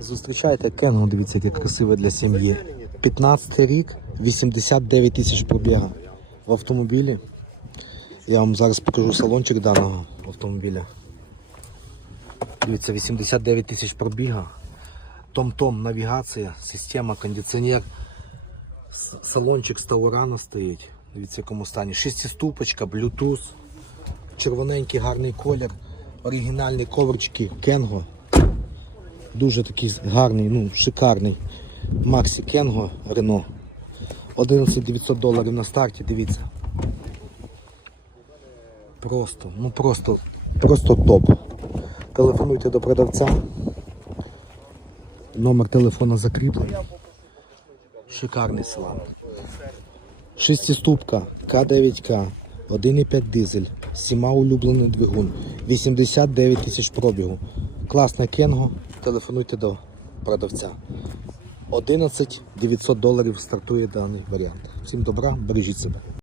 Зустрічайте Кенго, дивіться, яке красиве для сім'ї. 15 рік, 89 тисяч пробіга в автомобілі. Я вам зараз покажу салончик даного автомобіля. Дивіться, 89 тисяч пробіга. Том-том, навігація, система, кондиціонер. Салончик з Таурана стоїть. Дивіться, в якому стані. Шестиступочка, Bluetooth, червоненький гарний колір, оригінальні коврички Кенго. Дуже такий гарний, ну, шикарний. Максі Кенго Рено. 11 900 доларів на старті, дивіться. Просто, ну просто, просто топ. Телефонуйте до продавця. Номер телефона закріплений. Шикарний салон. Шестиступка К9К, 1,5 дизель, всіма улюблений двигун, 89 тисяч пробігу. Класне кенго, телефонуйте до продавця. 11 900 доларів стартує даний варіант. Всім добра, бережіть себе.